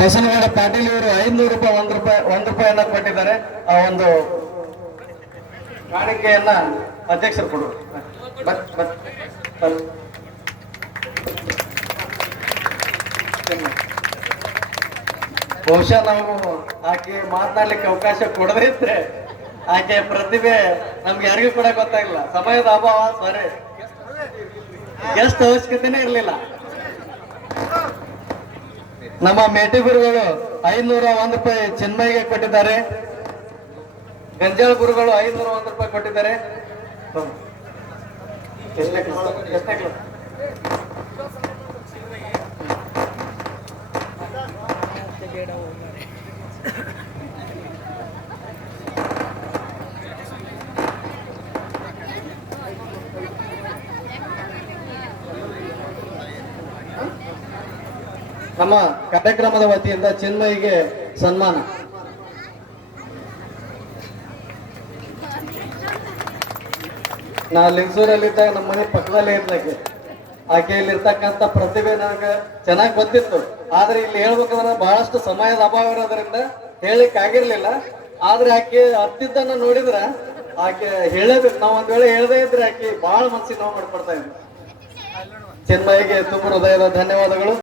ಬಸನಗೌಡ ಪಾಟೀಲ್ ಇವರು 500 ರೂಪಾಯಿ ಒಂದ್ ರೂಪಾಯಿಯನ್ನ ಕೊಟ್ಟಿದ್ದಾರೆ. ಆ ಒಂದು ಕಾಣಿಕೆಯನ್ನ ಅಧ್ಯಕ್ಷರು ಕೊಡು. ಬಹುಶಃ ನಾವು ಆಕೆ ಮಾತನಾಡ್ಲಿಕ್ಕೆ ಅವಕಾಶ ಕೊಡದೇ ಇದ್ರೆ ಆಕೆ ಪ್ರತಿಭೆ ನಮ್ಗೆ ಯಾರಿಗೂ ಕೂಡ ಗೊತ್ತಾಗಿಲ್ಲ. ಸಮಯದ ಅಭಾವ, ಸರಿ ಗೆಸ್ಟ್ ಅವಶ್ಯಕತೆನೇ ಇರಲಿಲ್ಲ. ನಮ್ಮ ಮೇಟಿ ಗುರುಗಳು 501 ರೂಪಾಯಿ ಚಿನ್ಮಯಿಗೆ ಕೊಟ್ಟಿದ್ದಾರೆ. ಗಂಜಾಳ ಗುರುಗಳು 501 ರೂಪಾಯಿ ಕೊಟ್ಟಿದ್ದಾರೆ. ನಮ್ಮ ಕಾರ್ಯಕ್ರಮದ ವತಿಯಿಂದ ಚಿನ್ಮಯಿಗೆ ಸನ್ಮಾನ. ನಾ ಲಿಂಗಸೂರಲ್ಲಿದ್ದಾಗ ನಮ್ಮ ಮನೆ ಪಕ್ಕದಲ್ಲೇ ಇರ್ಲಿಕ್ಕೆ ಆಕೆ ಇಲ್ಲಿ ಇರ್ತಕ್ಕಂಥ ಪ್ರತಿಭೆ ನನಗೆ ಚೆನ್ನಾಗಿ ಗೊತ್ತಿತ್ತು. ಆದ್ರೆ ಇಲ್ಲಿ ಹೇಳ್ಬೇಕಂದ್ರೆ ಬಹಳಷ್ಟು ಸಮಯದ ಅಭಾವ ಇರೋದ್ರಿಂದ ಹೇಳಿಕ್ ಆಗಿರ್ಲಿಲ್ಲ. ಆದ್ರೆ ಆಕೆ ಹತ್ತಿದ್ದನ್ನ ನೋಡಿದ್ರ ಆಕೆ ಹೇಳಬೇಕು. ನಾವ್ ಒಂದ್ ವೇಳೆ ಹೇಳದೇ ಇದ್ರೆ ಆಕೆ ಬಹಳ ಮನಸ್ಸಿಗೆ ನೋವು ಮಾಡ್ಕೊಡ್ತಾ ಇದ್ವಿ. ಚಿನ್ಮಯಿಗೆ ತುಂಬ ಹೃದಯದ ಧನ್ಯವಾದಗಳು.